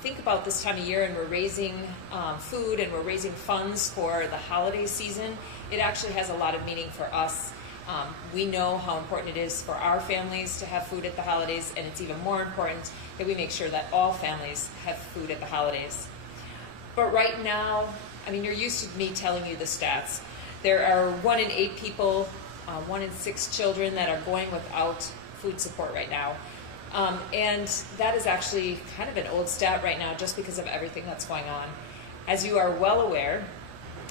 think about this time of year and we're raising food and we're raising funds for the holiday season, it actually has a lot of meaning for us. We know how important it is for our families to have food at the holidays, and it's even more important that we make sure that all families have food at the holidays. But right now, I mean, you're used to me telling you the stats. There are 1 in 8 people, 1 in 6 children that are going without food support right now. And that is actually kind of an old stat right now just because of everything that's going on. As you are well aware,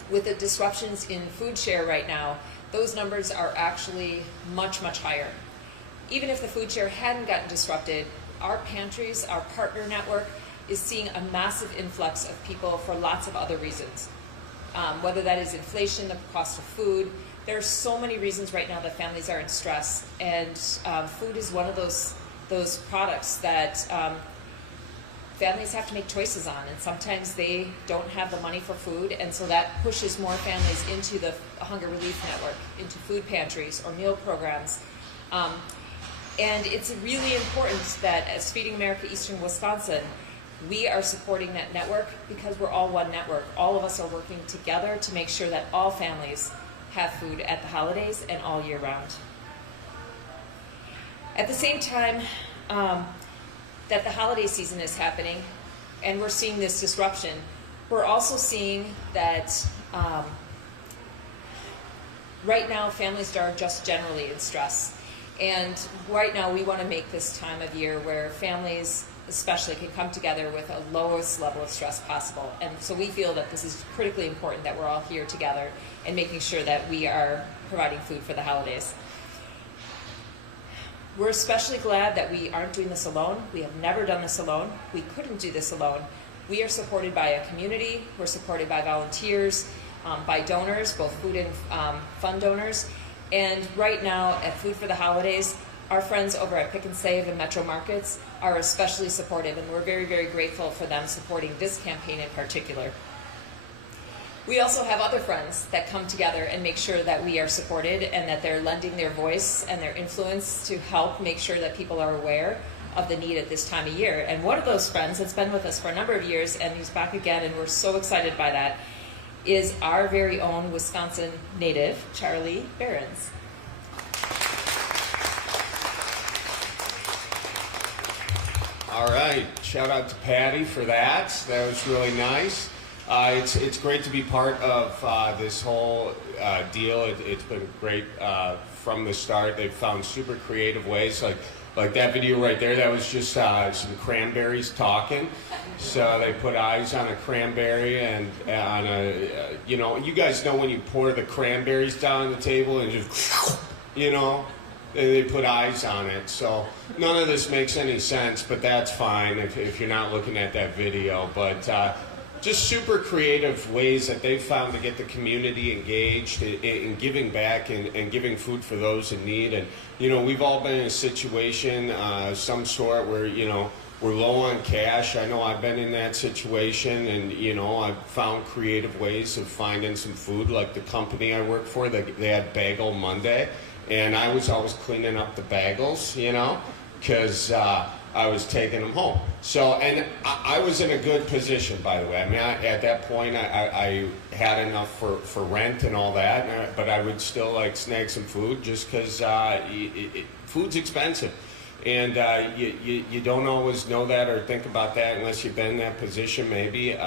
with the disruptions in food share right now, those numbers are actually much, much higher. Even if the food share hadn't gotten disrupted, our pantries, our partner network, is seeing a massive influx of people for lots of other reasons. Whether that is inflation, the cost of food. There are so many reasons right now that families are in stress, and food is one of those products that families have to make choices on, and sometimes they don't have the money for food, and so that pushes more families into the Hunger Relief Network, into food pantries or meal programs. And it's really important that as Feeding America Eastern Wisconsin, we are supporting that network because we're all one network. All of us are working together to make sure that all families have food at the holidays and all year round. At the same time that the holiday season is happening and we're seeing this disruption, we're also seeing that right now families are just generally in stress. And right now we want to make this time of year where families especially can come together with a lowest level of stress possible. And so we feel that this is critically important that we're all here together and making sure that we are providing food for the holidays. We're especially glad that we aren't doing this alone. We have never done this alone. We couldn't do this alone. We are supported by a community. We're supported by volunteers, by donors, both food and fund donors. And right now at Food for the Holidays, our friends over at Pick and Save and Metro Markets are especially supportive, and we're very, very grateful for them supporting this campaign in particular. We also have other friends that come together and make sure that we are supported and that they're lending their voice and their influence to help make sure that people are aware of the need at this time of year. And one of those friends that's been with us for a number of years, and he's back again, and we're so excited by that, is our very own Wisconsin native, Charlie Behrens. All right, shout out to Patty for that. That was really nice. It's great to be part of this whole deal. It's been great from the start. They've found super creative ways, like that video right there. That was just some cranberries talking. So they put eyes on a cranberry and on a, you guys know when you pour the cranberries down on the table and just, they put eyes on it. So none of this makes any sense, but that's fine if you're not looking at that video. But just super creative ways that they've found to get the community engaged in giving back and giving food for those in need. And, we've all been in a situation, some sort where, we're low on cash. I know I've been in that situation, and, I've found creative ways of finding some food. Like the company I work for, they had Bagel Monday. And I was always cleaning up the bagels, because I was taking them home. So, and I was in a good position, by the way. I mean, at that point, I had enough for rent and all that, but I would still snag some food just because food's expensive. And you don't always know that or think about that unless you've been in that position, maybe.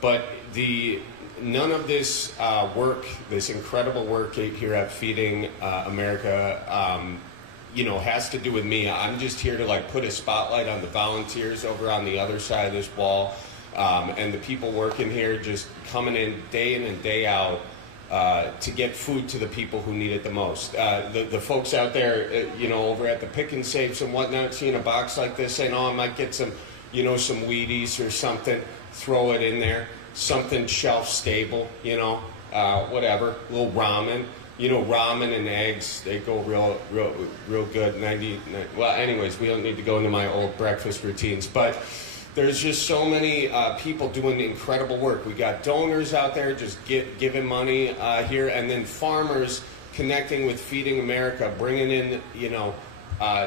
But none of this work, this incredible work here at Feeding America, has to do with me. I'm just here to put a spotlight on the volunteers over on the other side of this wall, and the people working here just coming in and day out to get food to the people who need it the most. The folks out there, over at the Pick and Saves and whatnot, seeing a box like this, saying, "Oh, I might get some, some Wheaties or something," throw it in there. Something shelf stable, whatever, a little ramen. Ramen and eggs, they go real good. Well, anyways, we don't need to go into my old breakfast routines, but there's just so many people doing incredible work. We got donors out there just giving money here, and then farmers connecting with Feeding America, bringing in,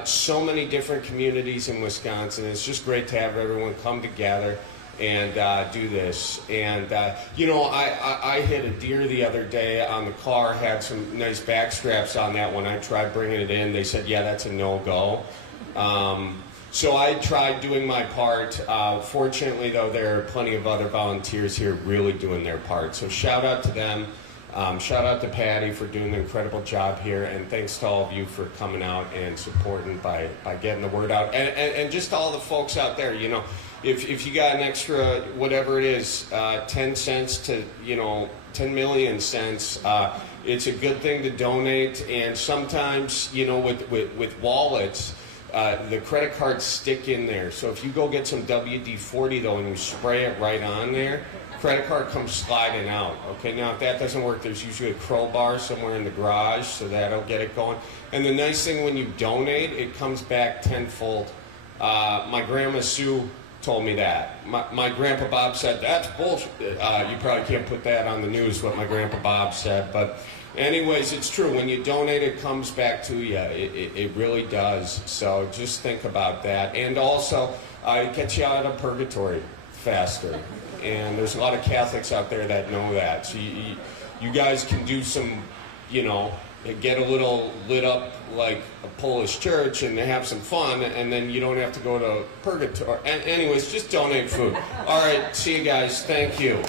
so many different communities in Wisconsin. It's just great to have everyone come together and do this. And you know, I hit a deer the other day on the car, had some nice back straps on that one. I tried bringing it in. They said, yeah, that's a no-go. So I tried doing my part. Fortunately, though, there are plenty of other volunteers here really doing their part. So shout out to them. Shout out to Patty for doing an incredible job here, and thanks to all of you for coming out and supporting by getting the word out. And just all the folks out there, you know, if you got an extra, whatever it is, 10 cents to, you know, 10 million cents, it's a good thing to donate. And sometimes, you know, with wallets, the credit cards stick in there. So if you go get some WD-40 though and you spray it right on there, credit card comes sliding out. Okay, now if that doesn't work, there's usually a crowbar somewhere in the garage, so that'll get it going. And the nice thing when you donate, it comes back tenfold. My grandma Sue told me that. My grandpa Bob said, that's bullshit. You probably can't put that on the news, what my grandpa Bob said, but anyways, it's true. When you donate, it comes back to you. It really does. So just think about that. And also, it gets you out of purgatory faster. And there's a lot of Catholics out there that know that. So you guys can do some, you know, get a little lit up like a Polish church and have some fun, and then you don't have to go to purgatory. And anyways, just donate food. All right, see you guys. Thank you.